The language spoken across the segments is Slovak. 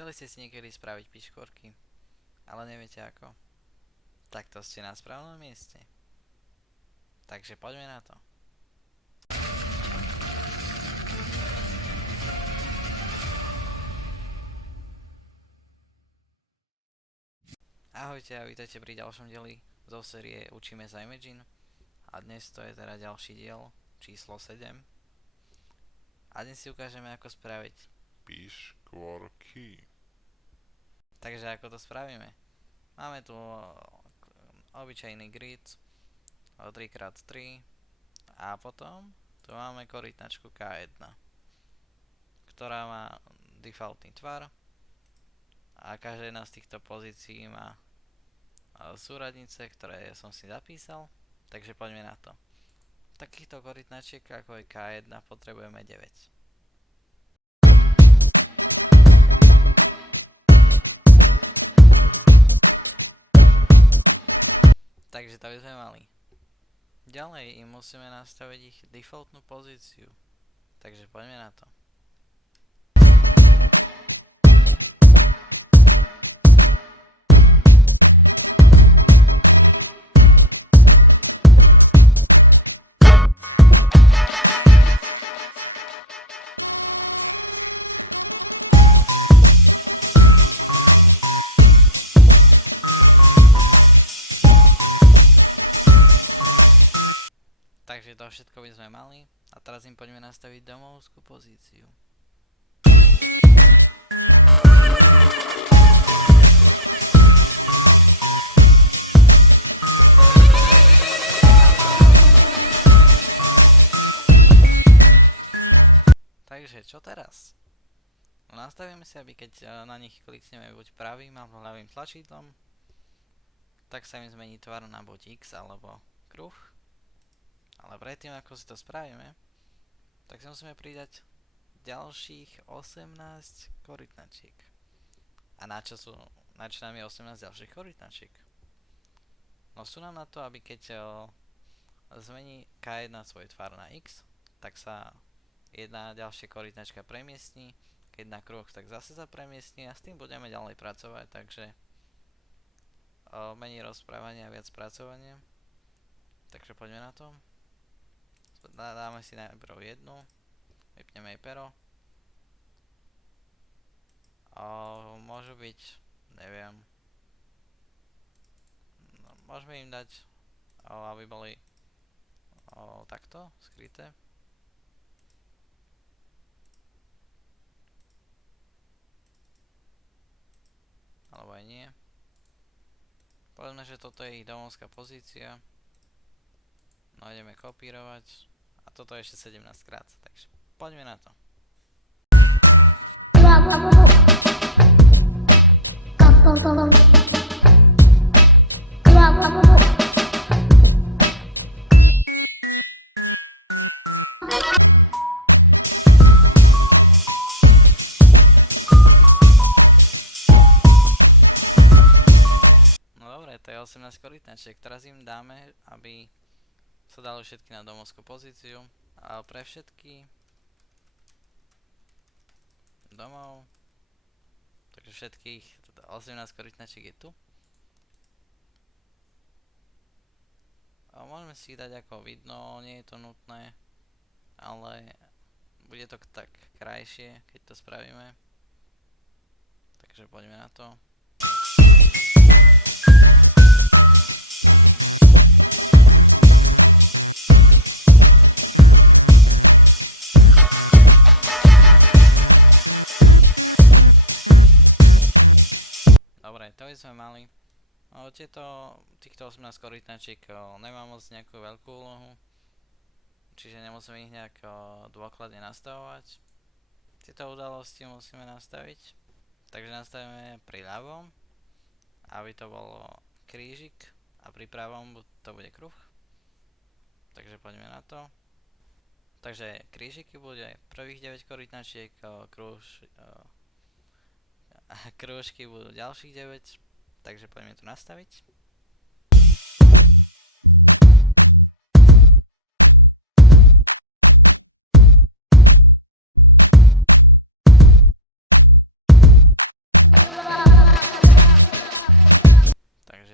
Chceli ste si niekedy spraviť piškvorky, ale neviete ako? Tak to ste na správnom mieste. Takže poďme na to. Ahojte a vítajte pri ďalšom dieli zo série Učíme sa Imagine. A dnes to je teda ďalší diel, číslo 7. A dnes si ukážeme ako spraviť piškvorky. Takže ako to spravíme? Máme tu obyčajný grid 3x3 a potom tu máme korytnačku K1, ktorá má defaultný tvar a každá jedna z týchto pozícií má súradnice, ktoré som si zapísal, takže poďme na to. Takýchto korytnačiek ako je K1 potrebujeme 9. Takže to by sme mali. Ďalej im musíme nastaviť ich defaultnú pozíciu. Takže poďme na to. Takže to všetko by sme mali a teraz im poďme nastaviť domovskú pozíciu. Takže čo teraz? Nastavíme si, aby keď na nich klikneme buď pravým alebo ľavým tlačidlom, tak sa im zmení tvar na buď X alebo kruh. Ale predtým, ako si to spravíme, tak si musíme pridať ďalších 18 korytnačiek. A na čo nám je 18 ďalších korytnačiek? No sú nám na to, aby keď zmení K1 svoj tvar na X, tak sa jedna ďalšia korytnačka premiestni, keď na kruh, tak zase sa premiestni a s tým budeme ďalej pracovať, takže menej rozprávania a viac pracovania. Takže poďme na to. Dáme si najprv jednu, vypneme jej pero. Môžu byť, neviem, no, môžeme im dať, aby boli takto skryté. Alebo aj nie. Povedzme, že toto je ich domovská pozícia. No ideme kopírovať. A toto je ešte 17 krát, takže poďme na to. No dobre, to je 18 korytnačiek. Teraz im dáme, aby sa dali všetky na domovskú pozíciu a pre všetky domov, takže všetkých 18 korytnačiek je tu a môžeme si dať ako vidno, nie je to nutné, ale bude to tak krajšie, keď to spravíme, takže poďme na to. Dobre, to by sme mali. Týchto 18 korytnačiek nemá moc nejakú veľkú úlohu, čiže nemusíme ich nejak dôkladne nastavovať. Tieto udalosti musíme nastaviť, takže nastavíme pri ľavom, aby to bolo krížik a pri pravom to bude kruh. Takže poďme na to. Takže krížiky bude prvých 9 korytnačiek, krúžky budú ďalších 9, takže poďme tu nastaviť.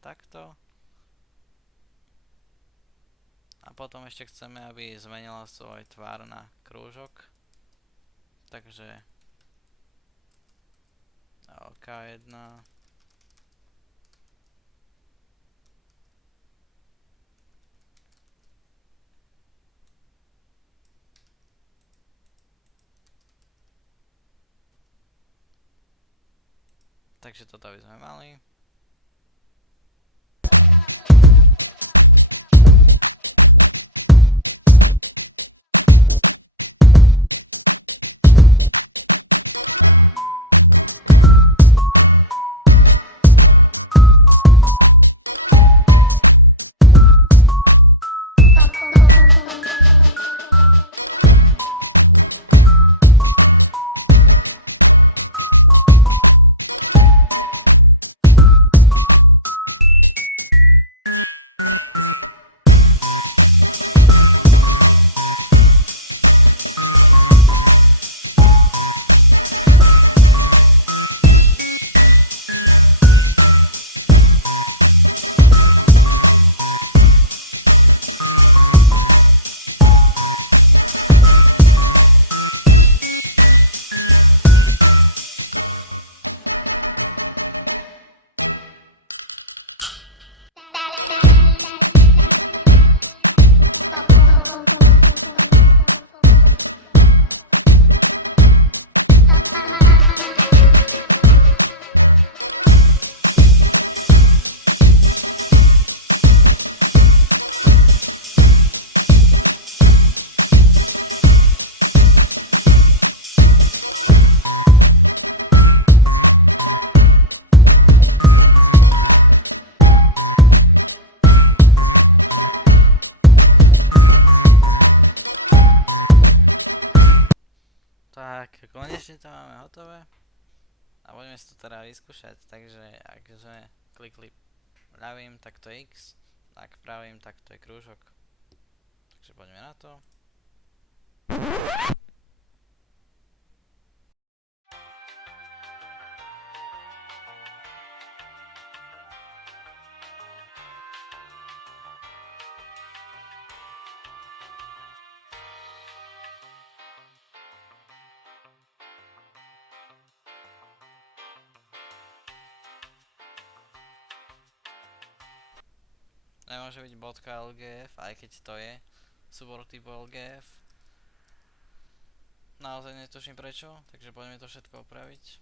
takto. A potom ešte chceme, aby zmenila svoj tvar na krúžok. Takže K1. Takže toto by sme mali. Tak, konečne to máme hotové. A poďme si to teda vyskúšať. Takže ak sme klikli ľavým, tak to je X. Ak pravým, tak to je krúžok. Takže poďme na to. Nemôže byť .lgf, aj keď to je súbor typu lgf. Naozaj netuším prečo, takže poďme to všetko opraviť.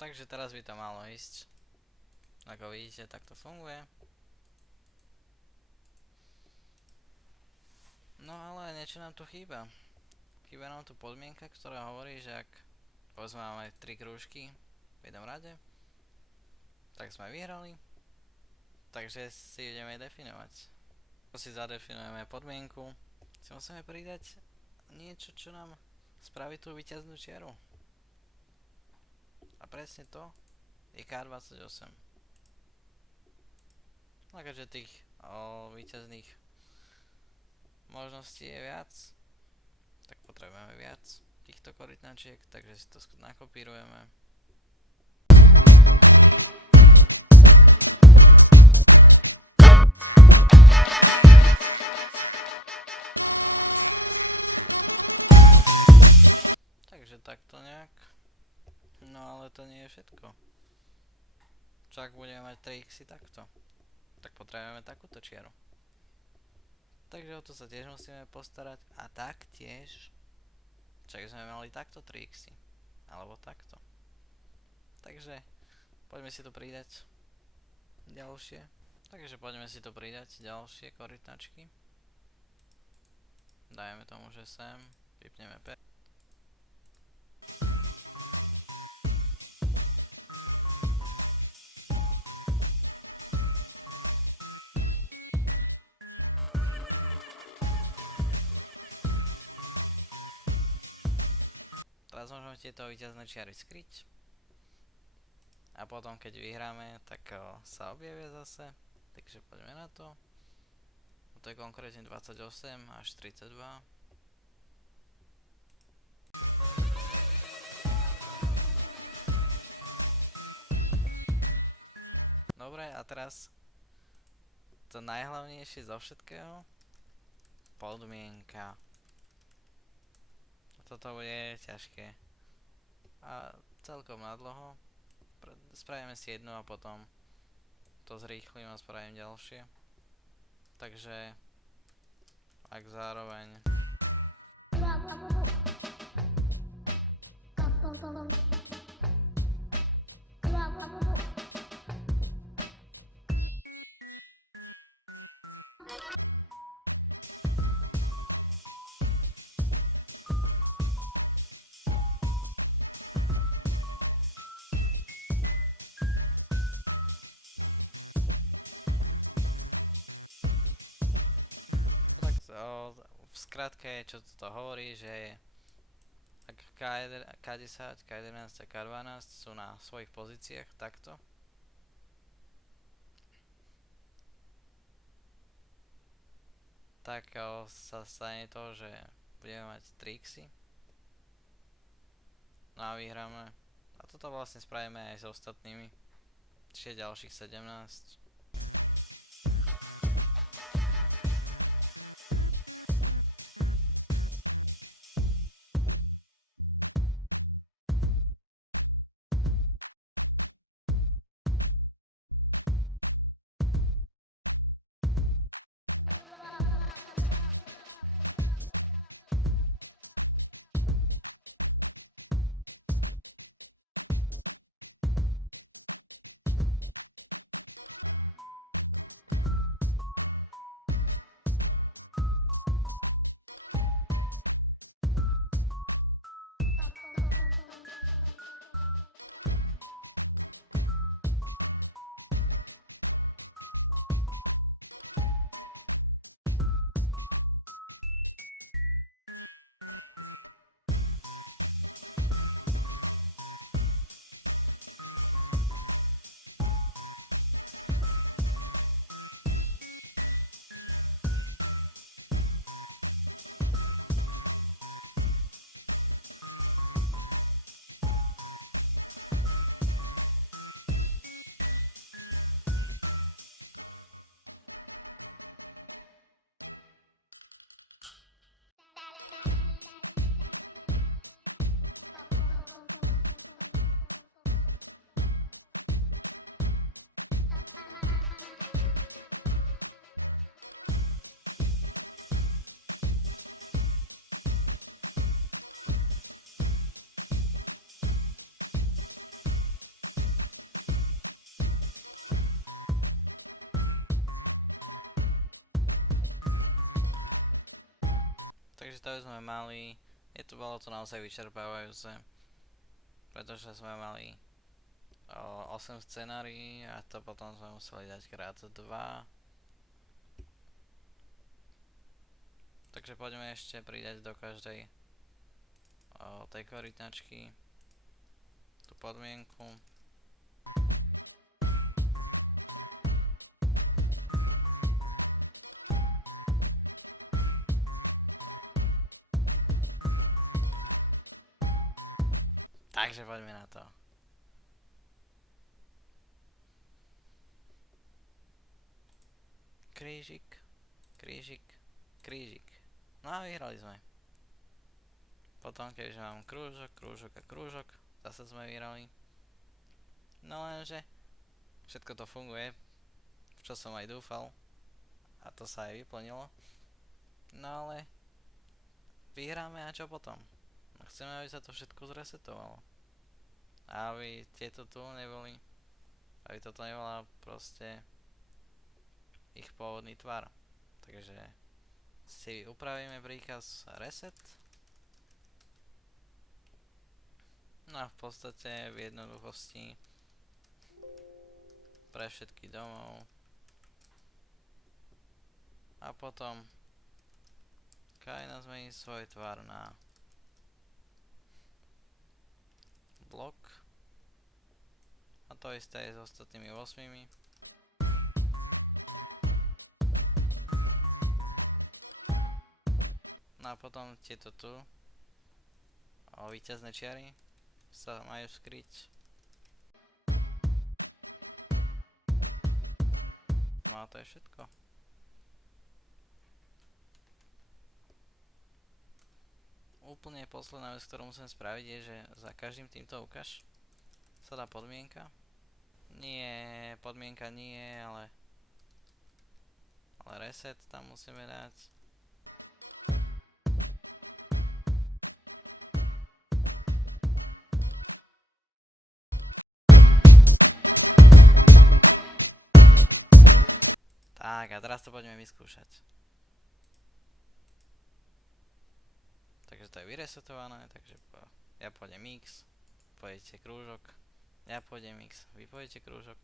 Takže teraz by to malo ísť. Ako vidíte, tak to funguje. No ale niečo nám tu chýba. Chýba nám tu podmienka, ktorá hovorí, že ak povedzme máme 3 krúžky v jednom rade, tak sme vyhrali. Takže si ideme definovať. Ako si zadefinujeme podmienku, si musíme pridať niečo, čo nám spraví tú víťaznú čiaru. A presne to je K28. No keďže tých víťazných možností je viac, tak potrebujeme viac týchto korytnačiek, takže si to nakopírujeme. Takže takto nejak. No ale to nie je všetko. Čo ak budeme mať 3x takto, tak potrebujeme takúto čiaru. Takže o to sa tiež musíme postarať. A taktiež, čak sme mali takto 3x, alebo takto. Takže poďme si to pridať ďalšie. Takže poďme si to pridať ďalšie korytnačky. Dajme tomu, že sem vypneme P. Teraz môžeme tieto víťazné čiary skryť. A potom keď vyhráme, tak sa objavia zase. Takže poďme na to. To je konkrétne 28 až 32. Dobre, a teraz to najhlavnejšie zo všetkého. Podmienka. Toto bude ťažké. A celkom nadloho. Spravíme si jednu a potom to zrýchlim a spravím ďalšie. Takže ak zároveň v skratke, čo to hovorí, že ak K10, K11 a K12 sú na svojich pozíciách takto, tak sa stane to, že budeme mať trixy. No a vyhráme. A toto vlastne spravíme aj s ostatnými. Čiže ďalších 17. Takže to sme mali, bolo to naozaj vyčerpávajúce, pretože sme mali 8 scenárií a to potom sme museli dať krát 2. Takže poďme ešte pridať do každej tej korytnačky tú podmienku. Takže poďme na to. Krížik, krížik, krížik. No a vyhrali sme. Potom keďže mám krúžok, krúžok a krúžok, zase sme vyhrali. No lenže všetko to funguje, v čo som aj dúfal. A to sa aj vyplnilo. No ale vyhráme a čo potom? No chceme, aby sa to všetko zresetovalo. A aby tieto tu neboli, aby toto nebola proste ich pôvodný tvar. Takže si upravíme príkaz reset. No a v podstate v jednoduchosti pre všetky domov. A potom krajina zmení svoj tvar na blok. A to isté je s ostatnými 8. No a potom tieto tu víťazné čiary sa majú skryť. No a to je všetko. Úplne posledná vec, ktorú musím spraviť, je, že za každým týmto ukáž sa dá podmienka. Nie, podmienka nie, ale reset tam musíme dať. Tak, a teraz to poďme vyskúšať. Takže to je vyresetované, takže ja pôjdem X, pôjdete krúžok, ja pôjdem X, vy pôjdete krúžok.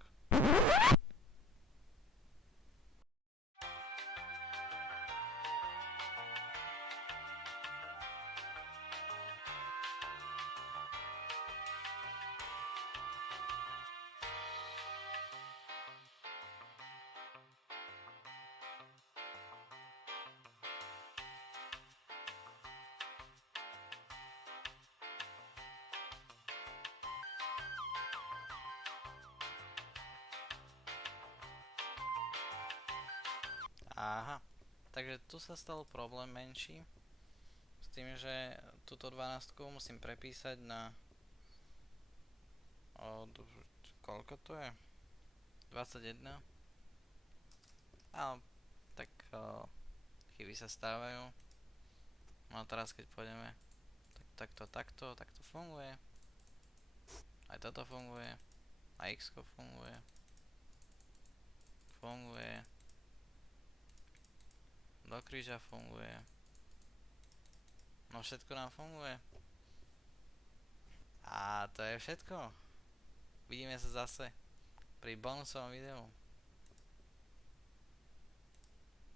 Aha, takže tu sa stal problém menší s tým, že túto 12 musím prepísať na koľko to je? 21. Ale tak chyby sa stávajú. No a teraz keď pôjdeme takto funguje. Aj toto funguje. A X funguje. Do kríža funguje. No všetko nám funguje. A to je všetko. Vidíme sa zase pri bonusovom videu.